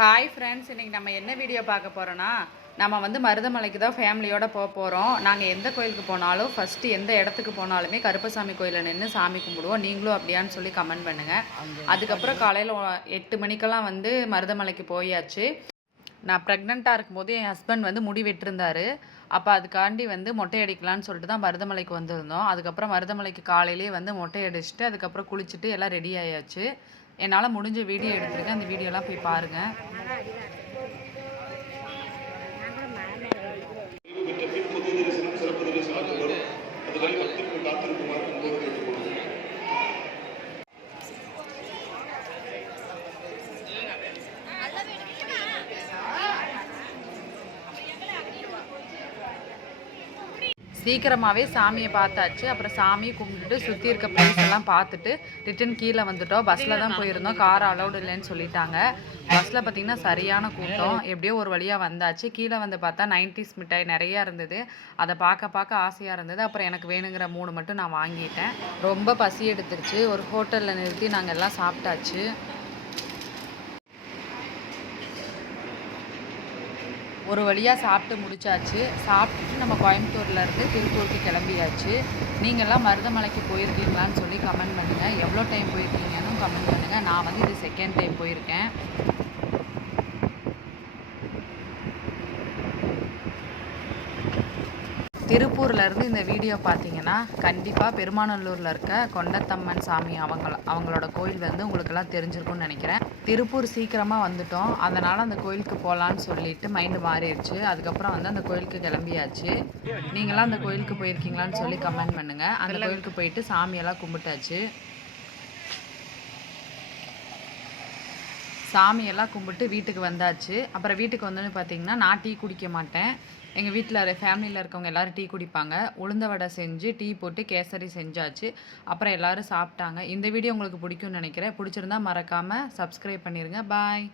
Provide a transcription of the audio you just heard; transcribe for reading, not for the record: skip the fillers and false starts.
Hi friends, இன்றைக்கி நம்ம என்ன வீடியோ பார்க்க போகிறோன்னா, நம்ம வந்து மருதமலைக்கு தான் ஃபேமிலியோடு போகிறோம். நாங்கள் எந்த கோயிலுக்கு போனாலும் ஃபஸ்ட்டு எந்த இடத்துக்கு போனாலுமே கருப்பசாமி கோயிலில் நின்று சாமி கும்பிடுவோம். நீங்களும் அப்படியான்னு சொல்லி கமெண்ட் பண்ணுங்கள். அதுக்கப்புறம் காலையில் 8 மணிக்கெல்லாம் வந்து மருதமலைக்கு போயாச்சு. நான் ப்ரெக்னெண்ட்டாக இருக்கும்போது என் ஹஸ்பண்ட் வந்து முடி வெட்டிருந்தார். அப்போ அதுக்காண்டி வந்து மொட்டை அடிக்கலான்னு சொல்லிட்டு தான் மருதமலைக்கு வந்திருந்தோம். அதுக்கப்புறம் மருதமலைக்கு காலையிலேயே வந்து மொட்டை அடிச்சுட்டு அதுக்கப்புறம் குளிச்சுட்டு எல்லாம் ரெடி ஆயாச்சு. என்னால் முடிஞ்ச வீடியோ எடுத்துருக்கேன். அந்த வீடியோலாம் போய் பாருங்கள். சீக்கிரமாகவே சாமியை பார்த்தாச்சு. அப்புறம் சாமியை கும்பிட்டுட்டு சுற்றி இருக்க பிளேஸ் எல்லாம் பார்த்துட்டு ரிட்டன் கீழே வந்துட்டோம். பஸ்ஸில் தான் போயிருந்தோம், கார் அலௌடு இல்லைன்னு சொல்லிட்டாங்க. பஸ்ஸில் பார்த்திங்கன்னா சரியான கூட்டம். எப்படியோ ஒரு வழியாக வந்தாச்சு. கீழே வந்து பார்த்தா 90s மிட்டாய் நிறையா இருந்தது. அதை பார்க்க ஆசையாக இருந்தது. அப்புறம் எனக்கு வேணுங்கிற 3 மட்டும் நான் வாங்கிட்டேன். ரொம்ப பசி எடுத்துருச்சு. ஒரு ஹோட்டலில் நிறுத்தி நாங்கள் எல்லாம் சாப்பிட்டாச்சு. ஒரு வழியாக சாப்பிட்டு முடிச்சாச்சு. சாப்பிட்டுட்டு நம்ம கோயம்புத்தூர்லேருந்து திருப்பூருக்கு கிளம்பியாச்சு. நீங்கள்லாம் மருதமலைக்கு போயிருக்கீங்களான்னு சொல்லி கமெண்ட் பண்ணுங்கள். எவ்வளோ டைம் போயிருக்கீங்கன்னு கமெண்ட் பண்ணுங்கள். நான் வந்து இது செகண்ட் டைம் போயிருக்கேன். திருப்பூர்லேருந்து இந்த வீடியோ பார்த்தீங்கன்னா கண்டிப்பாக பெருமாநல்லூரில் இருக்க கொண்டத்தம்மன் சாமி அவங்களோட கோயில் வந்து உங்களுக்கெல்லாம் தெரிஞ்சிருக்கும்னு நினைக்கிறேன். திருப்பூர் சீக்கிரமாக வந்துட்டோம். அதனால் அந்த கோயிலுக்கு போகலான்னு சொல்லிட்டு மைண்டு மாறிடுச்சு. அதுக்கப்புறம் வந்து அந்த கோயிலுக்கு கிளம்பியாச்சு. நீங்களாம் அந்த கோயிலுக்கு போயிருக்கீங்களான்னு சொல்லி கமெண்ட் பண்ணுங்கள். அந்த கோயிலுக்கு போயிட்டு சாமியெல்லாம் கும்பிட்டாச்சு. சாமியெல்லாம் கும்பிட்டு வீட்டுக்கு வந்தாச்சு. அப்புறம் வீட்டுக்கு வந்தோன்னு பார்த்தீங்கன்னா நான் டீ குடிக்க மாட்டேன். எங்கள் வீட்டில் ஃபேமிலியில் இருக்கவங்க எல்லோரும் டீ குடிப்பாங்க. உளுந்த வடை செஞ்சு டீ போட்டு கேசரி செஞ்சாச்சு. அப்புறம் எல்லோரும் சாப்பிட்டாங்க. இந்த வீடியோ உங்களுக்கு பிடிக்கும்னு நினைக்கிறேன். பிடிச்சிருந்தா மறக்காமல் சப்ஸ்கிரைப் பண்ணிடுங்க. பாய்.